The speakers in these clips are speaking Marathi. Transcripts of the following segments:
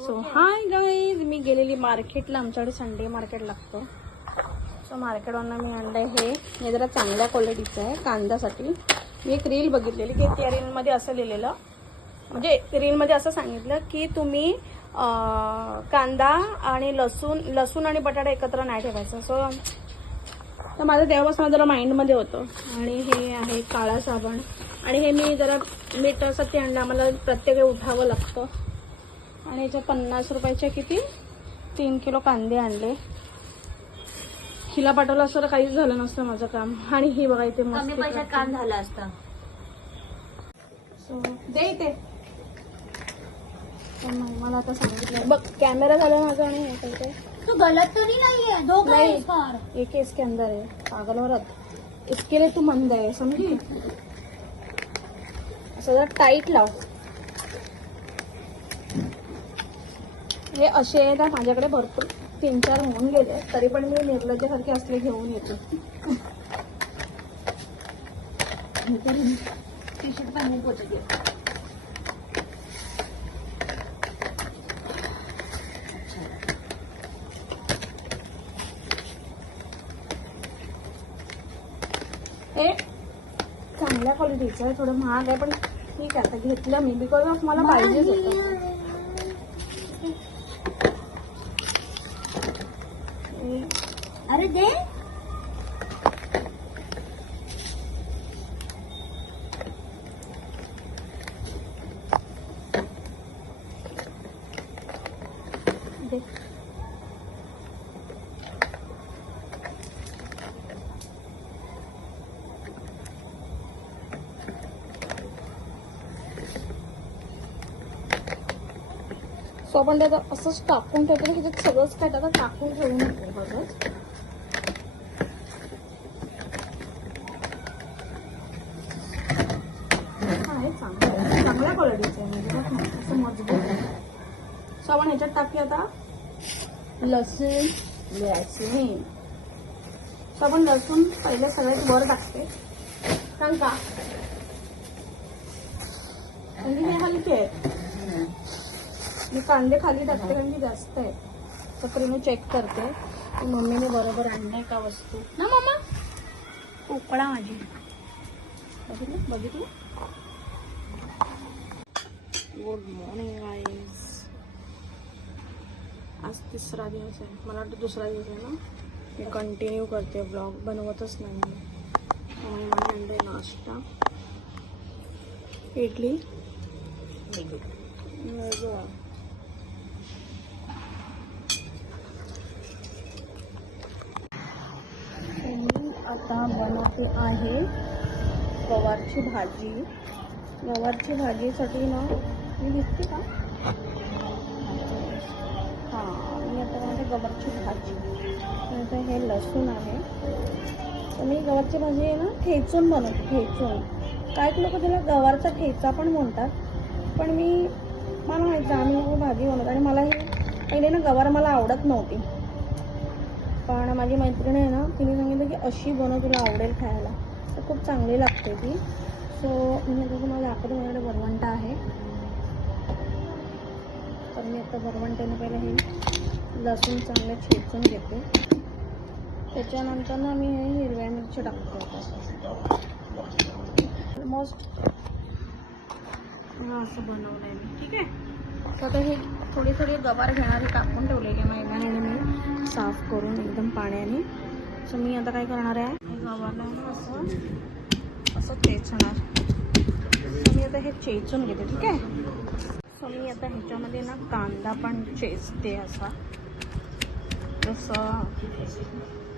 सो हाय गाईज, मी गेलेली मार्केटला. आमच्याकडे संडे मार्केट लागतो. सो मार्केटवरनं मी आणलं हे जरा चांगल्या क्वालिटीचं आहे कांद्यासाठी. मी एक रील बघितलेली की त्या रीलमध्ये असं लिहिलेलं, म्हणजे रीलमध्ये असं सांगितलं की तुम्ही कांदा आणि लसूण आणि बटाटा एकत्र नाही ठेवायचं. सो तर माझं तेव्हापासून जरा माइंडमध्ये होतं. आणि हे आहे काळा साबण. आणि हे मी जरा मीठासाठी आणलं, आम्हाला प्रत्येक उठावं लागतं. आणि याच्या 50 रुपयाचे किती 3 किलो कांदे आणले. हिला पाठवलं असतं तर काहीच झालं नसतं माझं काम. आणि ही बघा इथे मस्त पैशात काम झालं असतं. दे इथे. मला आता सांगितलं बघ, कॅमेरा झाला माझा. आणि हे काय तो गलत तरी नाहीये, दो गाइस फार एक इसके अंदर है, पागल औरत. इसके लिए तू मंद है, समझी. असं जरा टाईट लाव. हे असे आहे ना, माझ्याकडे भरपूर 3-4 होऊन गेले, तरी पण मी निर्लज्जासारखे असले घेऊन येते. टी शर्ट पहनने पोछे. हे चांगल्या क्वालिटीचं आहे, थोडं महाग आहे पण ठीक आहे. आता घेतलं मी बिकॉज ऑफ मला पाहिजेच होतं. अरे दे. सो आपण त्यात असंच टाकून ठेवतो की त्यात सगळंच काय त्यात टाकून ठेवू नको. बघा आहे चांगल्या क्वालिटीचं आहे, म्हणजे असं मजबूत आहे. सो आपण ह्याच्यात टाकूया आता लसूण. सो आपण लसूण पहिले सगळ्यात वर टाकते, कारण का म्हणजे हे हलके आहेत. मी कांदे खाली टाकते कारण की जास्त आहे. तर चेक करते की मम्मीने बरोबर आणलंय का वस्तू. ना मम्मा, उकळा माझी. बघितलं. Good morning guys. आज 3रा दिवस आहे, मला वाटतं 2रा दिवस आहे ना. मी कंटिन्यू करते ब्लॉग, बनवतच नाही मी. मम्मीने आणलंय नाश्ता, इडली. आता बनवते आहे गवारची भाजी. गवारची भाजीसाठी ना मी दिसते का, हां मी आता बनवते गवारची भाजी. आता हे लसूण आहे. तर मी गवारची भाजी आहे ना ठेचून बनवते, ठेचून. काही लोक त्याला गवारचा ठेचा पण म्हणतात, पण मला माहिती आम्ही लोक भाजी बनवतो. आणि मला हे पहिले ना गवार मला आवडत नव्हती, पण माझी मैत्रीण आहे ना, तिने सांगितलं की अशी बनव, तुला आवडेल खायला. तर खूप चांगली लागते ती. सो मी तुम्हाला दाखवते. माझ्याकडे वरवंटा आहे, तर मी आता वरवंट्याने पहिले हे लसूण चांगले ठेचून घेते. त्याच्यानंतर ना मी हे हिरव्या मिरची टाकते. ऑलमोस्ट असं बनवलं आहे मी, ठीक आहे. तर आता हे थोडी गवार घेणारी टाकून ठेवलेली मैदाने मी साफ करून एकदम पाण्याने. सो मी आता काय करणार आहे, हे गवारला ना असं चेचणार. सो मी आता हे चेचून घेते, ठीक आहे. सो मी आता ह्याच्यामध्ये ना कांदा पण चेचते असा, जसं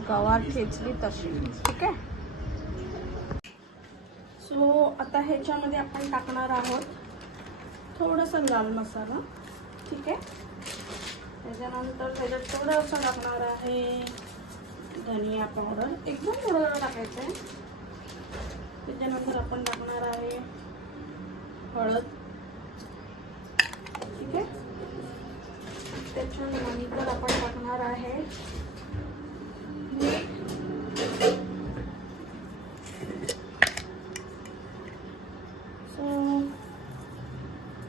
गवार चेचली तशी, ठीक आहे. सो आता ह्याच्यामध्ये आपण टाकणार आहोत थोडंसं लाल मसाला, ठीक आहे. त्याच्यानंतर त्याच्यात थोडंसं टाकणार आहे धनिया पावडर, एकदम थोडं टाकायचं आहे. त्याच्यानंतर आपण टाकणार आहे हळद, ठीक आहे. त्याच्यानंतर आपण टाकणार आहे मीठ.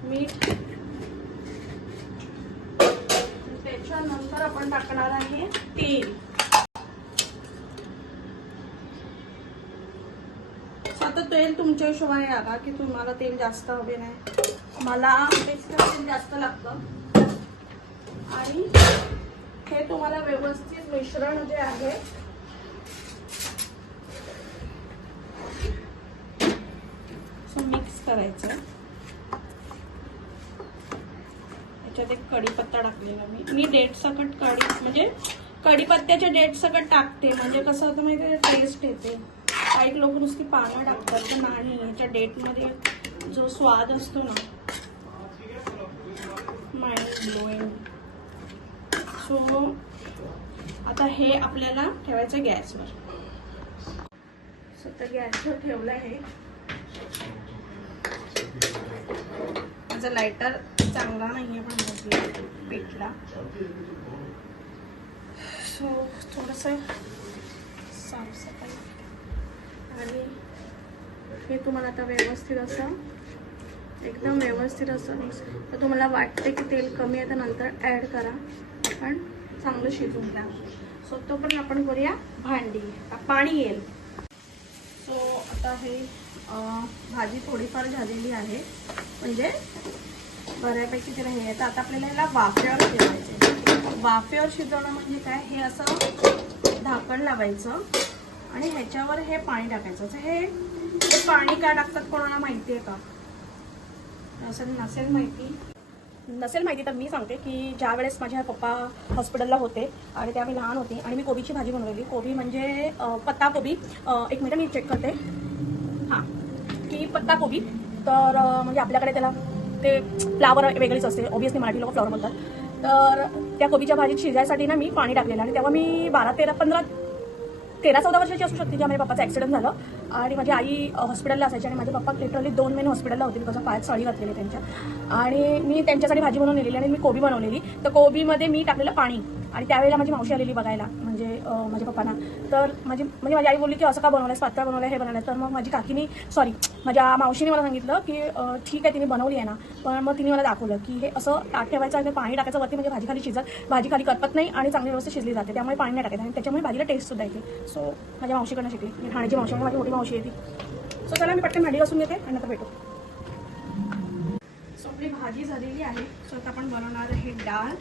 मीठ आपण टाकणार आहे तेल. आता तेल तुमच्या हिशोबाने टाका की तुम्हाला तेल जास्त हवे नाही. मला तेल जास्त लागतं. आणि हे तुम्हाला व्यवस्थित मिश्रण जे आहे मिक्स करायचं. याच्यात एक कढीपत्ता टाकलेला मी डेट सकट म्हणजे कढीपत्त्याच्या डेट सकट टाकते. म्हणजे कसं होतं माहिती टेस्ट येते. काही लोक नुसती पानं टाकतात तर नाही, याच्या डेटमध्ये जो स्वाद असतो ना माइंड ब्लोइंग. सो आता हे आपल्याला ठेवायचं गॅसवर. सो तर गॅसवर ठेवलं आहे. माझा लायटर चांगला नाही आहे पण पेटला. सो थोडंसं साफसफाई आणि हे तुम्हाला आता व्यवस्थित असं एकदम व्यवस्थित असं मिक्स. तर तुम्हाला वाटते की तेल कमी आहे तर नंतर ॲड करा. पण चांगलं शिजवून घ्या. सो तोपर्यंत आपण करूया भांडी. पाणी येईल. सो आता हे भाजी थोडीफार झालेली आहे म्हणजे बऱ्यापैकी तिला हे आहे. तर आता आपल्याला याला वाफेवर शिजवायचे. वाफेवर शिजवणं म्हणजे काय, हे असं झाकण लावायचं आणि ह्याच्यावर हे पाणी टाकायचं. हे पाणी का टाकतात कोणाला माहिती आहे का? नसेल माहिती तर मी सांगते की ज्या वेळेस माझ्या पप्पा हॉस्पिटलला होते आणि त्या मी लहान होती आणि मी कोबीची भाजी बनवलेली. कोबी म्हणजे पत्ता कोबी. एक मिनिट मी चेक करते. हां, की पत्ता कोबी. तर म्हणजे आपल्याकडे त्याला ते फ्लावर वेगळीच असते. ऑब्वियसली मराठी लोक फ्लावर बोलतात. तर त्या कोबीच्या भाजीत शिजायसाठी ना मी पाणी टाकलेलं आणि तेव्हा मी 13-14 वर्षाची असू शकते जेव्हा माझ्या पप्पाचं ॲक्सिडेंट झालं आणि माझी आई हॉस्पिटलला असायची आणि माझे पप्पा लिटरली 2 महिने हॉस्पिटलला होते बिकॉज पायात सळी घातलेली त्यांच्या. आणि मी त्यांच्यासाठी भाजी बनवून नेलेली आणि मी कोबी बनवलेली. तर कोबीमध्ये मी टाकलेलं पाणी आणि त्यावेळेला माझी मावशी आलेली बघायला म्हणजे माझ्या पप्पांना. तर माझी आई बोलली की असं का बनवलंय, पातळ बनवलंय, हे बनवलंय. तर मग माझ्या मावशीने मला सांगितलं की ठीक आहे तिने बनवली आहे ना. पण मग तिने मला दाखवलं की हे असं ताट ठेवायचं आणि पाणी टाकायचं वरती म्हणजे भाजी खाली शिजत, भाजी खाली करपत नाही आणि चांगली व्यवस्थित शिजली जाते. त्यामुळे पाणी नाही टाकायचं आणि त्याच्यामुळे भाजीला टेस्ट सुद्धा येते. सो माझ्या मावशीकडनं शिकली. मी ठाण्याची मावशी माझी मोठी मावशी आहे ती. सो चला मी पटकन भाजी घासून घेते आणि आता भेटू. सो आपली भाजी झालेली आहे. सो आता आपण बनवणार आहे डाळ.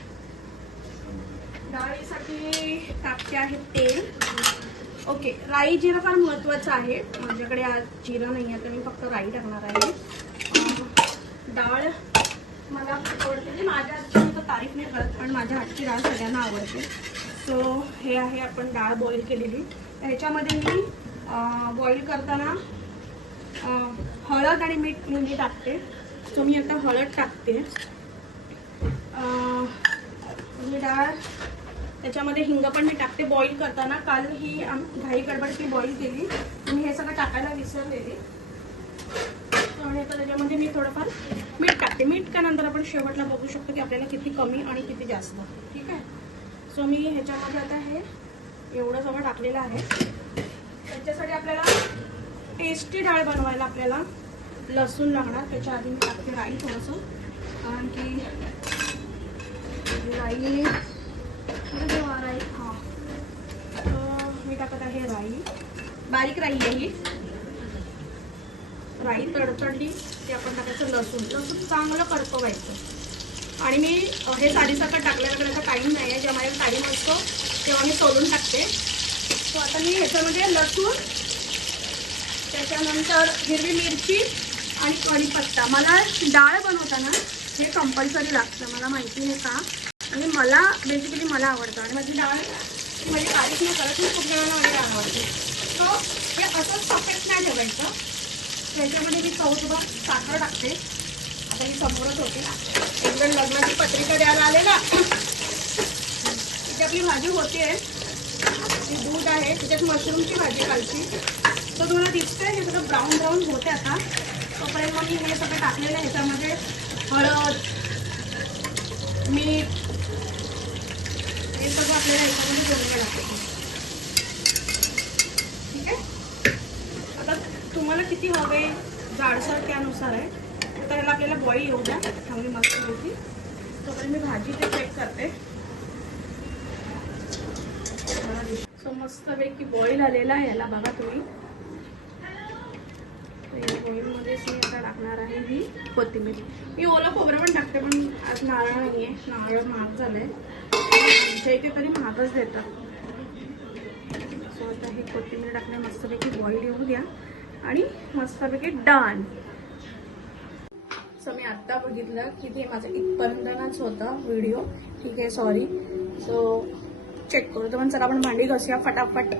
डाळीसाठी टाकते आहे तेल. ओके, राई जिरं फार महत्त्वाचं आहे. माझ्याकडे आज जिरं नाही आहे तर मी फक्त राई टाकणार आहे. डाळ मला आवडते म्हणजे माझ्या हातची तर तारीफ नाही करत पण माझ्या हातची डाळ सगळ्यांना आवडते. सो हे आहे आपण डाळ बॉईल केलेली. ह्याच्यामध्ये मी बॉईल करताना हळद आणि मीठ नेहमी टाकते. सो मी आता हळद टाकते. ही डाळ त्याच्यामध्ये हिंग पण मी टाकते बॉईल करताना. काल ही घाई गडबड बॉईल केली. मी हे सगळं टाकायला विसरलेली आणि आता त्याच्यामध्ये मी थोडंफार मीठ टाकते. मीठ का नंतर आपण शेवटला बघू शकतो की आपल्याला किती कमी आणि किती जास्त. ठीक आहे. सो मी ह्याच्यामध्ये आता हे एवढं सगळं टाकलेलं आहे. त्याच्यासाठी आपल्याला टेस्टी डाळ बनवायला आपल्याला लसूण लागणार. त्याच्या आधी मी टाकते राई थोडंसं कारण की राई हां मी टाकत आहे राई. बारीक राई आहे ही. राई तडतडली ते आपण टाकायचं लसूण चांगलं करपवायचं. आणि मी हे साडीसकट टाकल्यानंतर टाईम नाही आहे. जेव्हा माझ्या टाईम असतो तेव्हा मी सोडून टाकते. सो आता मी ह्याच्यामध्ये लसूण, त्याच्यानंतर हिरवी मिरची आणि कढीपत्ता. मला डाळ बनवताना हे कंपल्सरी लागतं. मला माहिती नाही का आणि मला बेसिकली मला आवडतं आणि माझी डाळ ती माझी तारीफ नाही करत. मी खूप जणांना माझी डाळ आवडते. सो हे असंच परफेक्ट नाही ठेवायचं. त्याच्यामध्ये मी चौसोबत साखर टाकते. आता मी समोरच होते एकदम लग्नाची पत्रिका द्यायला आले ना. इथे आपली भाजी होते. ती दूध आहे त्याच्यात मशरूमची भाजी कालची. तर तुम्हाला दिसतंय हे सगळं ब्राऊन ब्राऊन होते. आता तोपर्यंत मग मी हे सगळं टाकलेलं आहे. ह्याच्यामध्ये हळद, मीठ हे सगळं आपल्याला ह्याच्यामध्ये बनवायला लागतं. ठीक आहे. आता तुम्हाला किती हवे जाडसर त्यानुसार आहे. तर ह्याला आपल्याला बॉईल येऊ द्या चांगली मस्त होती. तोपर्यंत मी भाजी ते चेक करते. मस्तपैकी बॉईल आलेला आहे याला, बघा तुम्ही. बॉईलमध्येच मी आता टाकणार आहे ही कोथिंबीर. मी ओलं खोबरं पण टाकते, पण आज नारळ नाही आहे, नारळ महाग झालंय आमच्या इथे, तरी महागच देतात. सो आता ही कोथिंबीर टाकणे, मस्तपैकी बॉईल येऊ द्या आणि मस्तपैकी डन. सो मी आत्ता बघितलं की ते माझं इथपर्यंतच होता व्हिडिओ. ठीक आहे, सॉरी. सो चेक करू तर पण चला आपण भांडी घासूया फटाफट.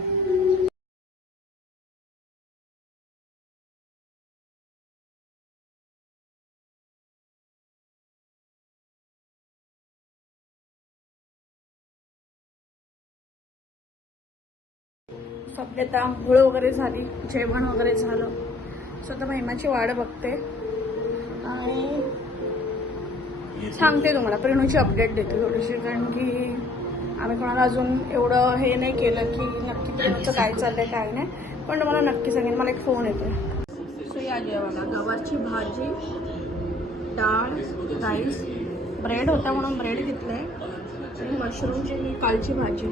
सध्या आता आंघोळ वगैरे झाली, जेवण वगैरे झालं. सो आता महिमाची वाट बघते आणि सांगते तुम्हाला, प्रेणूची अपडेट देते थोडीशी, कारण की आम्ही कोणाला अजून एवढं हे नाही केलं की नक्की प्रेणूचं काय चाललंय काय नाही, पण तुम्हाला नक्की सांगेन. मला एक फोन येतोय. सो या जेवायला गवारची भाजी, डाळ, राईस, ब्रेड होता म्हणून ब्रेड घेतलंय आणि मशरूमची कालची भाजी.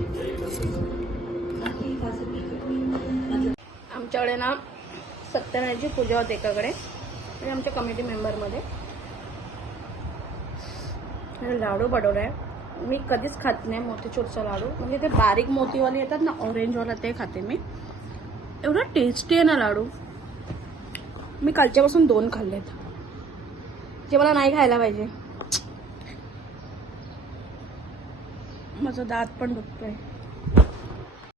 आमच्याकडे ना सत्यनारायणची पूजा होते एकाकडे, म्हणजे आमच्या कमिटी मेंबरमध्ये. लाडू बनवला आहे. मी कधीच खात नाही मोतीचूरचा लाडू, म्हणजे ते बारीक मोतीवाले येतात ना, ऑरेंजवाला, ते खाते मी. एवढा टेस्टी आहे ना लाडू. मी कालच्यापासून 2 खाल्लेत, जे मला नाही खायला पाहिजे. माझा दात पण दुखतोय.